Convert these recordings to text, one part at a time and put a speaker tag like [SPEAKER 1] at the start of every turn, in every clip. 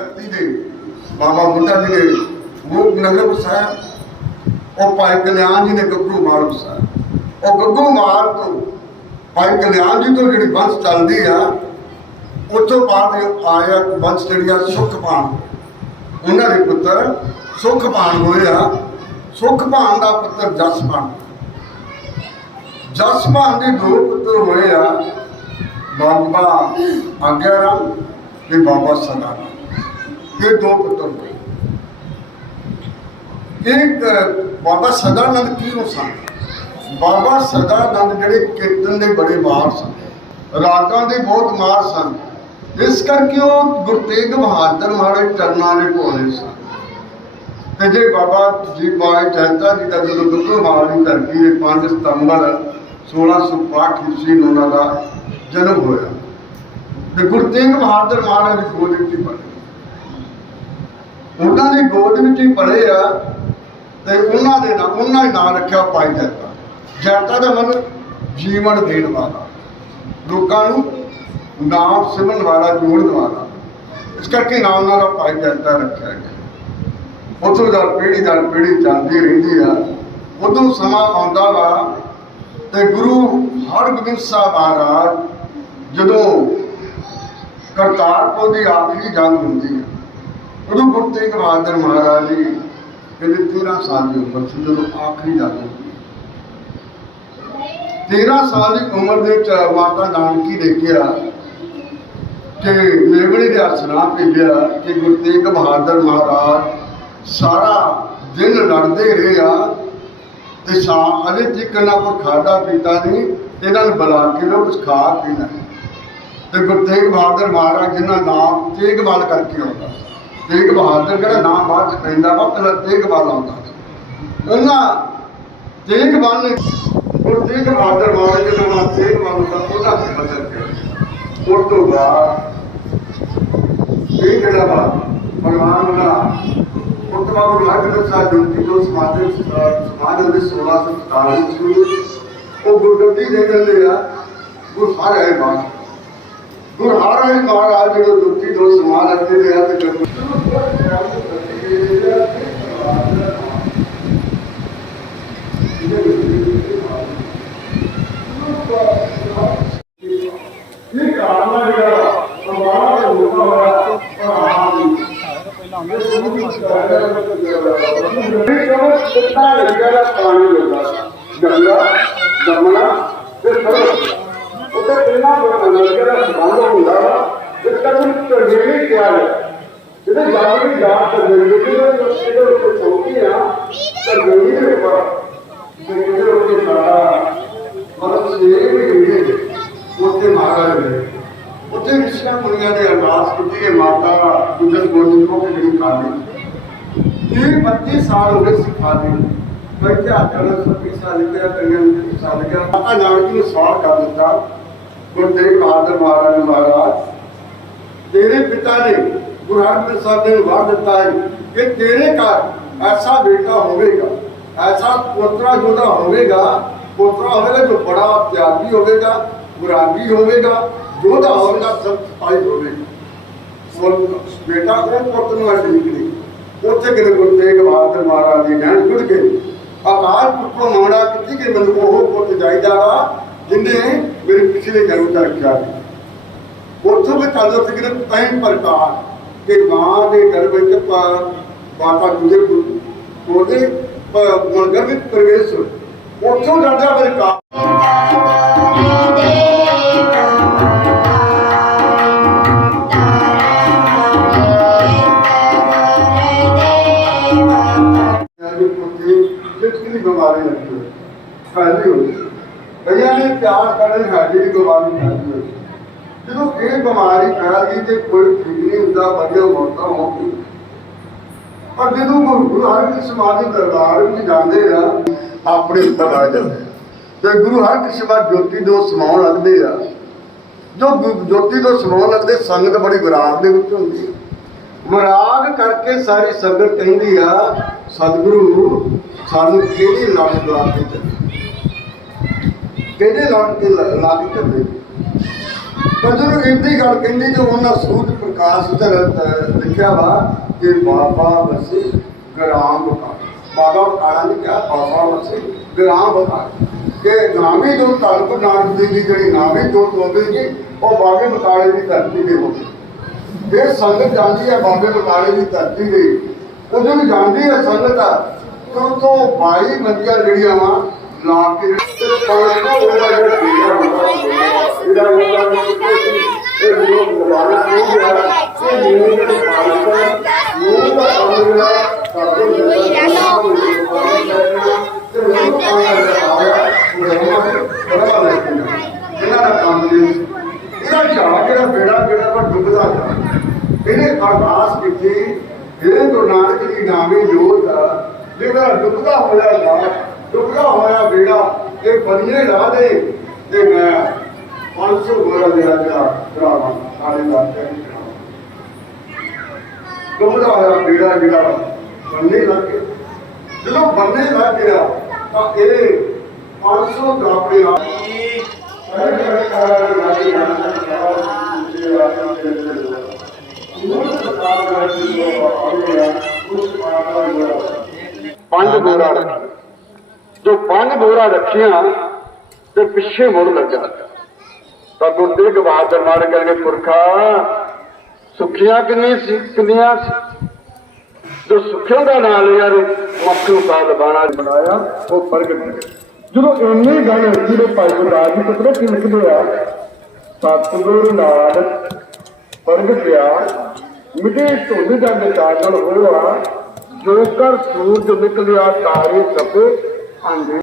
[SPEAKER 1] ਧਰਤੀ ਦੇ ਬਾਬਾ ਬੁੱਢਾ ਜੀ ਨੇ ਉਹ ਨਗਰ ਵਸਾਇਆ ਉਹ ਭਾਈ ਕਲਿਆਣ ਜੀ ਨੇ ਗੱਗੂ ਮਾਰ ਵਸਾਇਆ ਉਹ ਗੱਗੂ ਮਾਰ ਤੋਂ ਭਾਈ ਕਲਿਆਣ ਜੀ ਤੋਂ ਜਿਹੜੀ ਬੰਸ ਚੱਲਦੀ ਆ, ਉੱਥੋਂ ਬਾਅਦ ਆਇਆ ਬੰਸ ਜਿਹੜੀ ਆ ਸੁਖਪਾਨ ਉਹਨਾਂ ਦੇ ਪੁੱਤਰ ਸੁਖਪਾਨ ਹੋਇਆ ਸੁਖਪਾਨ ਦਾ ਪੁੱਤਰ ਜਸਪਾਨ ਜਸਪਾਨ ਦੇ ਦੋ ਪੁੱਤਰ ਹੋਏ ਆ। ਬਾਬਾ ਆਗਿਆ ਰਾਮ ਤੇ ਬਾਬਾ ਸਦਾ ਰਾਮ ਇਹ ਦੋ ਪੁੱਤਰ ਹੋਏ। ਇੱਕ ਬਾਬਾ ਸਦਾਨੰਦ ਕੀ ਹੋ ਸਨ? ਬਾਬਾ ਸਦਾਨੰਦ ਜਿਹੜੇ ਕੀਰਤਨ ਦੇ ਬੜੇ ਮਾਰ ਸਨ। ਰਾਗਾਂ ਦੇ ਬਹੁਤ ਮਾਰ ਸਨ। ਇਸ ਕਰਕੇ ਉਹ ਗੁਰੂ ਤੇਗ ਬਹਾਦਰ ਮਹਾਰਾਜ ਚਰਨਾਂ ਦੇ ਭੋਲੇ ਸਨ। ਤੇ ਜੇ ਬਾਬਾ ਜੀ ਬਾਈ ਜਹਤਾ ਜੀ ਦਾ ਜਦੋਂ ਗੁਰੂ ਮਹਾਰਾਜ ਧਰਤੀ ਦੇ 5 ਸਤੰਬਰ 1665 ਈਸਵੀ ਨੂੰ ਉਹਨਾਂ ਦਾ ਜਨਮ ਹੋਇਆ। ਤੇ ਗੁਰੂ ਤੇਗ ਬਹਾਦਰ ਮਹਾਰਾਜ ਦੀ ਗੋਦ ਵਿੱਚ ਹੀ ਉਹਨਾਂ ਦੀ ਗੋਦ ਵਿੱਚ ਹੀ ਪਲੇ ਆ ਤੇ ਉਹਨਾਂ ਦੇ ਨਾਲ ਉਹਨਾਂ ਹੀ ਨਾਂ ਰੱਖਿਆ ਭਾਈ ਜੱਟਾ ਜੱਟਾ ਦਾ ਮਤਲਬ ਜੀਵਨ ਦੇਣ ਵਾਲਾ। ਲੋਕਾਂ ਨੂੰ ਨਾਮ ਸਿਮਰਨ ਵਾਲਾ, ਜੋੜਨ ਵਾਲਾ। ਇਸ ਕਰਕੇ ਨਾਮ ਉਹਨਾਂ ਦਾ ਭਾਈ ਜੱਟਾ ਰੱਖਿਆ ਗਿਆ। ਉਦੋਂ ਦਾ ਪੀੜੀ ਦਰ ਪੀੜੀ ਚੱਲਦੀ ਰਹਿੰਦੀ ਆ। ਉਦੋਂ ਸਮਾਂ ਆਉਂਦਾ ਵਾ ਤੇ ਗੁਰੂ ਹਰਗੋਬਿੰਦ ਸਾਹਿਬ ਮਹਾਰਾਜ ਜਦੋਂ ਕਰਤਾਰਪੁਰ ਦੀ ਆਖਰੀ ਜੰਗ ਹੁੰਦੀ ਉਦੋਂ ਗੁਰੂ ਤੇਗ ਬਹਾਦਰ ਮਹਾਰਾਜ ਜੀ ਕਹਿੰਦੇ 13 ਸਾਲ ਦੀ ਉਮਰ ਸੀ, ਜਦੋਂ ਆਖਰੀ ਜੰਗ ਹੋਈ। 13 ਸਾਲ ਦੀ ਉਮਰ ਦੇ ਵਿੱਚ ਮਾਤਾ ਨਾਨਕੀ ਨੇ ਕਿਹਾ ਕਿ ਮੇਵਣੀ ਦੇ ਅਸਨਾ ਭੇਜਿਆ ਕਿ ਗੁਰੂ ਤੇਗ ਬਹਾਦਰ ਮਹਾਰਾਜ ਸਾਰਾ ਦਿਨ ਲੜਦੇ ਰਹੇ ਆ ਤੇ ਸ਼ਾ ਅਜੇ ਤੱਕ ਨਾ ਕੋਈ ਖਾਦਾ ਪੀਤਾ ਨਹੀਂ, ਇਹਨਾਂ ਨੂੰ ਬੁਲਾ ਕੇ ਲੋ ਕੁਝ ਖਾ ਪੀਣਾ ਤੇ ਗੁਰੂ ਤੇਗ ਬਹਾਦਰ ਮਹਾਰਾਜ ਜਿਨ੍ਹਾਂ ਨਾਮ ਤੇਗਵਾਲ ਕਰਕੇ ਆਉਂਦਾ ਤੇਗ ਬਹਾਦਰ ਕਿਹੜਾ ਨਾਮ ਬਾਅਦ ਚ ਪੈਂਦਾ ਵਾ, ਪਹਿਲਾਂ ਤੇਗਵਾਲ ਆਉਂਦਾ। ਉਹਨਾਂ ਤੇਗਵਾਲ ਨੇ ਗੁਰੂ ਤੇਗ ਬਹਾਦਰ ਮਹਾਰਾਜ ਦੇ ਨਾਮ ਤੇਗਵਾਲ ਦਾ ਉਹਦਾ ਬਦਲ ਕੇ ਉਸ ਤੋਂ ਬਾਅਦ ਇਹ ਜਿਹੜਾ ਵਾ, ਭਗਵਾਨ ਦਾ ਉਤਮਾ ਗੁਰੂ ਹਰਗੋਬਿੰਦ ਸਾਹਿਬ ਜੀ ਦੀ ਜੋ ਸਮਾਜ ਦੇ ਸਮਾਜ ਦੇ 1647 ਵਿੱਚ ਉਹ ਗੁਰਗੱਦੀ ਦੇ ਦਿੰਦੇ ਆ ਗੁਰ ਹਰ ਹੈ ਬਾਤ ਗੁਰ ਹਰ ਹੈ ਮਹਾਰਾਜ ਜਿਹੜੇ ਦੁੱਖੀ ਤੋਂ ਸਮਾਨ ਰੱਖਦੇ ਨੇ ਆ ਤੇ ਇਹ ਕਾਰਨਾ ਜਿਹੜਾ ਸਮਾਜ ਦਾ ਲੋਕਾਂ ਹੋਇਆ ਪਹਾੜੀ ਕਿੰਨਾ ਲੱਗਿਆ ਪਾਣੀ ਲੱਗਾ ਗੰਗਾ ਜਮਨਾ ਤੇ ਸਰੋਵਰ ਉੱਤੇ ਕਿੰਨਾ ਲੱਗਿਆ ਹੁੰਦਾ ਇਸ ਕਰਕੇ ਤਰਜੀਹੀ ਕਿਹਾ ਹੈ ਜਿਹਦੇ ਜਾਣੀ ਜਾਤ ਤਰਜੀਹੀ ਜਿਹਦੇ ਜਿਹਦੇ ਉੱਤੇ ਚੌਕੀ ਆ ਤਰਜੀਹੀ ਦੇ ਉੱਪਰ ਜਿਹਦੇ ਉੱਤੇ ਸਾਡਾ ਮਤਲਬ ਸੇਵ ਹੀ ਉੱਤੇ ਮਹਾਰਾਜ ਨੇ। ਉੱਥੇ ਰਿਸ਼ੀਆਂ ਮੁਨੀਆਂ ਨੇ ਅਰਦਾਸ ਕੀਤੀ ਹੈ, ਮਾਤਾ ਗੁਜਰ ਗੋਬਿੰਦ ਕੋ ਕਿ ਖਾਲੀ। ਇਹ 25 ਸਾਲ ਹੋ ਗਏ ਸਿਖਾਦੇ ਮੈਂ ਕਿਹਾ ਕਰਨ ਸਭੀ ਸਾਲ ਲਿਖਿਆ ਕਰੀਆਂ ਸਾਲ ਗਿਆ ਮਾਤਾ ਨਾਨਕੀ ਨੂੰ ਸਵਾਲ ਕਰ ਦਿੱਤਾ ਗੁਰੂ ਤੇਗ ਬਹਾਦਰ ਮਹਾਰਾਜ ਨੇ ਮਹਾਰਾਜ ਤੇਰੇ ਪਿਤਾ ਨੇ ਗੁਰੂ ਹਰਗੋਬਿੰਦ ਸਾਹਿਬ ਨੇ ਵਾਰ ਦਿੱਤਾ ਹੈ ਕਿ ਤੇਰੇ ਘਰ ਐਸਾ ਬੇਟਾ ਹੋਵੇਗਾ ਐਸਾ ਪੁੱਤਰਾ ਜੋਦਾ ਹੋਵੇਗਾ ਪੁੱਤਰਾ ਹੋਵੇਗਾ ਜੋ ਬੜਾ ਤਿਆਗੀ ਹੋਵੇਗਾ ਗੁਰਾਗੀ ਹੋਵੇਗਾ ਜੋਧਾ ਹੋਵੇਗਾ ਸਭ ਸਫ਼ਾਈ ਹੋਵੇਗਾ ਸੋ ਬੇਟਾ ਉਹ ਪੁੱਤ ਨੂੰ ਅਸ਼ੀਕ ਨਹੀਂ ਉੱਥੇ ਕਿਤੇ ਗੁਰੂ ਤੇਗ ਬਹਾਦਰ ਮਹਾਰਾਜ ਜੀ ਕਹਿਣ ਜੁੜ ਕੇ ਆਕਾਸ਼ ਪੁੱਤੋਂ ਮੰਗਣਾ ਕਿੱਥੇ ਕਿ ਮੈਨੂੰ ਉਹ ਪੁੱਤ ਚਾਹੀਦਾ ਵਾ ਜਿੰਨੇ ਮੇਰੇ ਪਿਛਲੇ ਜਨਮ ਦਾ ਰੱਖਿਆ ਉੱਥੋਂ ਵੀ ਚੱਲਦਾ ਸੀ ਕਿ ਤੈਨ ਪ੍ਰਕਾਰ ਤੇ ਮਾਂ ਦੇ ਗਰਭ ਵਿੱਚ ਪ- ਮਾਤਾ ਗੁਜਰ ਕੋਦੇ ਮਨਗਰ ਵਿੱਚ ਪ੍ਰਵੇਸ਼ ਉੱਥੋਂ ਜਾਂਦਾ ਪ੍ਰਕਾਰ ਭਈਆ ਕਰਨ ਸਾਡੀ ਬਿਮਾਰੀ ਫੈਲੀ ਹੋਈ ਜਦੋਂ ਇਹ ਬਿਮਾਰੀ ਫੈਲ ਗਈ ਤੇ ਕੋਈ ਠੀਕ ਨਹੀਂ ਹੁੰਦਾ, ਵਧੀਆ ਮੌਤਾਂ ਹੋ। ਗਈ ਪਰ ਜਦੋਂ ਗੁਰੂ ਗੁਰੂ ਸਮਾਜ ਦੇ ਦਰਬਾਰ ਵਿੱਚ ਜਾਂਦੇ ਆ, ਆਪਣੇ ਉੱਪਰ ਆ ਜਾਂਦੇ ਤੇ ਗੁਰੂ ਹਰਿਕ੍ਰਿਸ਼ਨ ਸਮਾਜ ਜੋਤੀ ਦੋ ਸਮਾਉਣ ਲੱਗਦੇ ਆ। ਜੋ ਜੋਤੀ ਤੋਂ ਸਮਾਉਣ ਲੱਗਦੇ, ਸੰਗਤ ਬੜੀ ਵਿਰਾਗ ਦੇ ਵਿੱਚ ਹੁੰਦੀ ਹੈ ਵਿਰਾਗ ਕਰਕੇ ਸਾਰੀ ਸੰਗਤ ਕਹਿੰਦੀ ਆ, ਸਤਿਗੁਰੂ, ਸਾਨੂੰ ਕਿਹੜੀ ਲਾਣ ਦਵਾ ਕੇ ਚੱਲੇ? ਕਿਹੜੇ ਲਾਣ ਕੇ ਲਾ ਕੇ ਚੱਲੇ ਪਰ ਗੱਲ ਕਹਿੰਦੀ ਤੇ ਉਹਨਾਂ ਸੂਤ ਪ੍ਰਕਾਸ਼ ਤੇ ਲਿਖਿਆ ਵਾ ਕਿ ਬਾਬਾ ਵਸੇ ਗ੍ਰਾਮ ਬਕਾ ਬਾਬਾ ਬਕਾਲਾ ਨੇ ਕਿਹਾ, ਬਾਬਾ ਵਸੇ ਗ੍ਰਾਮ ਬਕਾ ਕਿ ਗ੍ਰਾਮੀ ਜੋ ਤਾਲੁਕ ਨਾਨਕ ਦੀ ਦੀ ਜਿਹੜੀ ਨਾਮੀ ਜੋਤ ਹੋਵੇਗੀ ਉਹ ਬਾਬੇ ਬਕਾਲੇ ਦੀ ਧਰਤੀ ਦੇ ਹੋਵੇਗੀ ਇਹ ਸੰਗਤ ਜਾਂਦੀ ਹੈ ਬਾਬੇ ਬਕਾਲੇ ਦੀ ਧਰਤੀ ਤੇ ਉਦੋਂ ਵੀ ਜਾਂਦੀ ਹੈ ਸੰਗਤ ਆ ਕਿਉਂ ਤੋਂ 22 ਮੰਦੀਆਂ ਜਿਹੜੀਆਂ ਵਾ ਲਾ ਕੇ ਤੇ ਪਾਣੀ ਦਾ ਉਹਦਾ ਜਿਹੜਾ ਪੀੜਾ ਹੁੰਦਾ ਜਿਹੜਾ ਉਹਦਾ ਇਹ ਲੋਕ ਦੁਬਾਰਾ ਨਹੀਂ ਗਿਆ ਇਹ ਨਿਊ ਦੇ ਪਾਣੀ ਦਾ ਨਿਊ ਦਾ ਕੰਮ ਜਿਹੜਾ ਸਾਡੇ ਜਿਹੜਾ ਤੇ ਉਹ ਪਾਣੀ ਦਾ ਆਇਆ ਉਹ ਬੜਾ ਲੈ ਕੇ ਇਹਨਾਂ ਦਾ ਕੰਮ ਨਹੀਂ ਇਹਦਾ ਝਾੜ ਜਿਹੜਾ ਬੇੜਾ ਜਿਹੜਾ ਵਾ ਡੁੱਬਦਾ ਜਾਂਦਾ ਇਹਨੇ ਅਰਦਾਸ ਕੀਤੀ ਇਹ ਗੁਰੂ ਨਾਨਕ ਦੀ ਨਾਮੀ ਜੋਤ ਜਿਹੜਾ ਡੁੱਬਦਾ ਹੋਇਆ ਲਾ ਡੁੱਬਦਾ ਹੋਇਆ ਬੇੜਾ ਇਹ ਬੰਨੇ ਲਾ ਦੇ ਤੇ ਮੈਂ 500 ਗੋਰਾ ਜਿਹੜਾ ਜਿਹੜਾ ਕਰਾਵਾਂ ਸਾਡੇ ਦਾ ਡੁੱਬਦਾ ਹੋਇਆ ਬੇੜਾ ਜਿਹੜਾ ਬੰਨੇ ਲੱਗ ਗਿਆ ਜਦੋਂ ਬੰਨੇ ਲੱਗ ਗਿਆ ਤਾਂ ਇਹ 500 ਗਾਪੜੇ ਆ ਸਾਰੇ ਜਿਹੜੇ ਕਾਰਾਂ ਦੇ ਲਾਗੇ ਜਾਣਾ ਜਿਹੜਾ ਪੰਜ ਬੋਰਾ ਜੋ ਪੰਜ ਬੋਰਾ ਰੱਖੀਆਂ ਤੇ ਪਿੱਛੇ ਮੁੜ ਲੱਗਾ ਤਾਂ ਗੁਰੂ ਤੇਗ ਬਹਾਦਰ ਮਾਰ ਕਰਕੇ ਪੁਰਖਾ, ਸੁਖੀਆਂ ਕਿੰਨੀ ਸੀ, ਕਿੰਨੀਆਂ ਸੀ? ਜੋ ਸੁਖਿਆਂ ਦਾ ਨਾਮ ਲਿਆ ਮੱਖੂ ਦਾ ਲਬਾਣਾ ਬਣਾਇਆ, ਉਹ ਪ੍ਰਗਟ ਜਦੋਂ ਇੰਨੀ ਗੱਲ ਜਿਹੜੇ ਭਾਈ ਗੁਰਦਾਸ ਜੀ ਪੁੱਤਰੋ ਕੀ ਲਿਖਦੇ ਆ? ਸਤਿਗੁਰ ਨਾਨਕ ਪ੍ਰਗਟਿਆ ਮਿਟੇ ਧੁੰਦ ਜਗ ਚਾਨਣ ਹੋਇਆ, ਜੋ ਕਰ ਸੂਰਜ ਨਿਕਲਿਆ, ਤਾਰੇ ਸਭੇ 안 돼.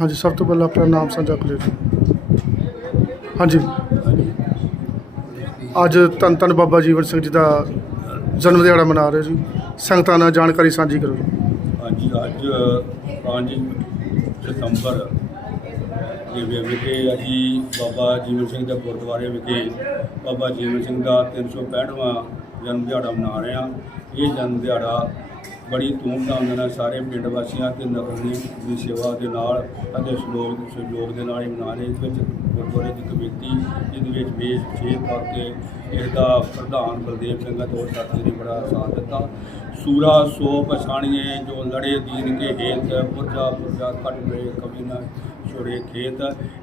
[SPEAKER 2] ਹਾਂਜੀ, ਸਭ ਤੋਂ ਪਹਿਲਾਂ ਆਪਣਾ ਨਾਮ ਸਾਂਝਾ ਕਰਿਓ ਜੀ। ਹਾਂਜੀ। ਅੱਜ ਧੰਨ ਧੰਨ ਬਾਬਾ ਜੀਵਨ ਸਿੰਘ ਜੀ ਦਾ ਜਨਮ ਦਿਹਾੜਾ ਮਨਾ ਰਹੇ ਜੀ। ਸੰਗਤਾਂ ਨਾਲ ਜਾਣਕਾਰੀ ਸਾਂਝੀ ਕਰੋ ਜੀ।
[SPEAKER 3] ਹਾਂਜੀ, ਅੱਜ ਪੰਜ ਸਤੰਬਰ ਦੇ ਵਿਖੇ ਅਸੀਂ ਬਾਬਾ ਜੀਵਨ ਸਿੰਘ ਦੇ ਗੁਰਦੁਆਰੇ ਵਿਖੇ ਬਾਬਾ ਜੀਵਨ ਸਿੰਘ ਦਾ 365ਵਾਂ ਜਨਮ ਦਿਹਾੜਾ ਮਨਾ ਰਹੇ ਹਾਂ। ਇਹ ਜਨਮ ਦਿਹਾੜਾ ਬੜੀ ਧੂਮਧਾਮ ਦੇ ਨਾਲ ਸਾਰੇ ਪਿੰਡ ਵਾਸੀਆਂ ਤੇ ਨਗਰ ਦੀ ਸੇਵਾ ਦੇ ਨਾਲ ਅਤੇ ਸਹਿਯੋਗ ਸਹਿਯੋਗ ਦੇ ਨਾਲ ਹੀ ਮਨਾ ਰਹੇ। ਇਸ ਵਿੱਚ ਗੁਰਦੁਆਰੇ ਦੀ ਕਮੇਟੀ, ਜਿਹਦੇ ਵਿੱਚ ਵੇਸ਼ ਵਿਸ਼ੇਸ਼ ਤੌਰ ਤੇ ਇਹਦਾ ਪ੍ਰਧਾਨ ਬਲਦੇਵ ਸਿੰਘ ਅਤੇ ਹੋਰ ਸਾਥੀ ਨੇ ਬੜਾ ਸਾਥ ਦਿੱਤਾ। ਸੂਰਾ ਸੋ ਪਛਾਣੀਏ ਜੋ ਲੜੇ, ਦੀਨ ਕੇ ਹੇਤ, ਪੁਰਜਾ ਪੁਰਜਾ, ਕੱਟ ਗਏ ਕਵੀ ਨਾ ਛੋੜੇ ਖੇਤ।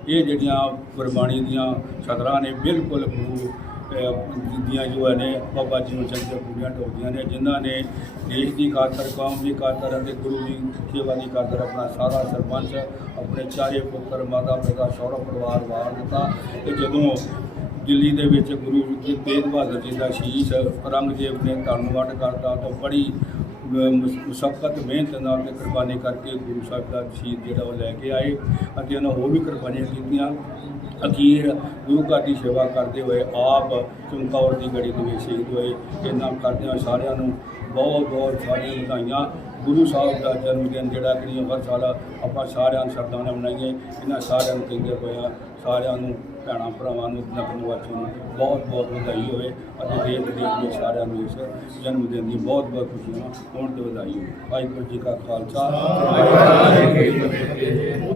[SPEAKER 3] ਇਹ ਜਿਹੜੀਆਂ ਗੁਰਬਾਣੀ ਦੀਆਂ ਸ਼ਤਰਾਂ ਨੇ, ਬਿਲਕੁਲ ਗੁਰੂ ਦੀਆਂ ਜੋ ਨੇ ਬਾਬਾ ਜੀਵਨ ਸਿੰਘ ਦੀਆਂ ਪੂਰੀਆਂ ਟੋਕਦੀਆਂ ਨੇ, ਜਿਨ੍ਹਾਂ ਨੇ ਦੇਸ਼ ਦੀ ਖਾਤਰ, ਕੌਮ ਦੀ ਖਾਤਰ ਅਤੇ ਗੁਰੂ ਦੀ ਸੇਵਾ ਦੀ ਖਾਤਰ ਆਪਣਾ ਸਾਰਾ ਸਰਪੰਚ, ਆਪਣੇ ਚਾਰੇ ਪੁੱਤਰ, ਮਾਤਾ ਪਿਤਾ ਸਹੁਰਾ ਪਰਿਵਾਰ ਵਾਰ ਦਿੱਤਾ। ਤੇ ਜਦੋਂ ਦਿੱਲੀ ਦੇ ਵਿੱਚ ਗੁਰੂ ਤੇਗ ਬਹਾਦਰ ਜੀ ਦਾ ਸ਼ੀਸ਼ ਔਰੰਗਜ਼ੇਬ ਨੇ ਧੰਨਵਾਦ ਕਰਤਾ, ਤਾਂ ਬੜੀ ਮੁਸ਼ੱਕਤ ਮਿਹਨਤ ਨਾਲ ਤੇ ਕੁਰਬਾਨੀ ਕਰਕੇ ਗੁਰੂ ਸਾਹਿਬ ਦਾ ਸ਼ਹੀਦ ਜਿਹੜਾ ਉਹ ਲੈ ਕੇ ਆਏ। ਅਤੇ ਉਹਨਾਂ ਹੋਰ ਵੀ ਕੁਰਬਾਨੀਆਂ ਕੀਤੀਆਂ। ਅਖੀਰ ਗੁਰੂ ਘਰ ਦੀ ਸੇਵਾ ਕਰਦੇ ਹੋਏ ਆਪ ਚਮਕੌਰ ਦੀ ਗੜੀ ਦੇ ਵਿੱਚ ਸ਼ਹੀਦ ਹੋਏ। ਇਹਨਾਂ ਕਰਦਿਆਂ ਸਾਰਿਆਂ ਨੂੰ ਬਹੁਤ ਬਹੁਤ ਸਾਰੀਆਂ ਵਧਾਈਆਂ। ਗੁਰੂ ਸਾਹਿਬ ਦਾ ਜਨਮ ਦਿਨ ਜਿਹੜਾ ਕਿ ਹਰ ਸਾਲ ਆਪਾਂ ਸਾਰਿਆਂ ਨੂੰ ਸ਼ਰਧਾ ਨਾਲ ਮਨਾਈਏ। ਇਹਨਾਂ ਸਾਰਿਆਂ ਨੂੰ ਕਹਿੰਦੇ ਹੋਇਆ ਸਾਰਿਆਂ ਨੂੰ ਭੈਣਾਂ ਭਰਾਵਾਂ ਨੂੰ ਨਗਰ ਨੂੰ ਬਹੁਤ ਬਹੁਤ ਵਧਾਈ ਹੋਵੇ। ਅਤੇ ਦੇਸ਼ ਵਿਦੇਸ਼ ਦੇ ਸਾਰਿਆਂ ਨੂੰ ਇਸ ਜਨਮ ਦਿਨ ਦੀ ਬਹੁਤ ਬਹੁਤ ਖੁਸ਼ੀਆਂ ਹੋਣ ਤੇ ਵਧਾਈ ਹੋਵੇ। ਵਾਹਿਗੁਰੂ ਜੀ ਕਾ ਖਾਲਸਾ। ਵਾਹਿਗੁਰੂ ਜੀ ਕੀ ਫਤਿਹ।